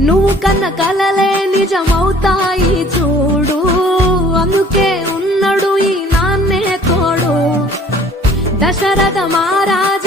నువ్వు కన్న కలలే నిజమవుతాయి చూడు, అందుకే ఉన్నాడు ఈ నాన్నే తోడు. దశరథ మహారాజ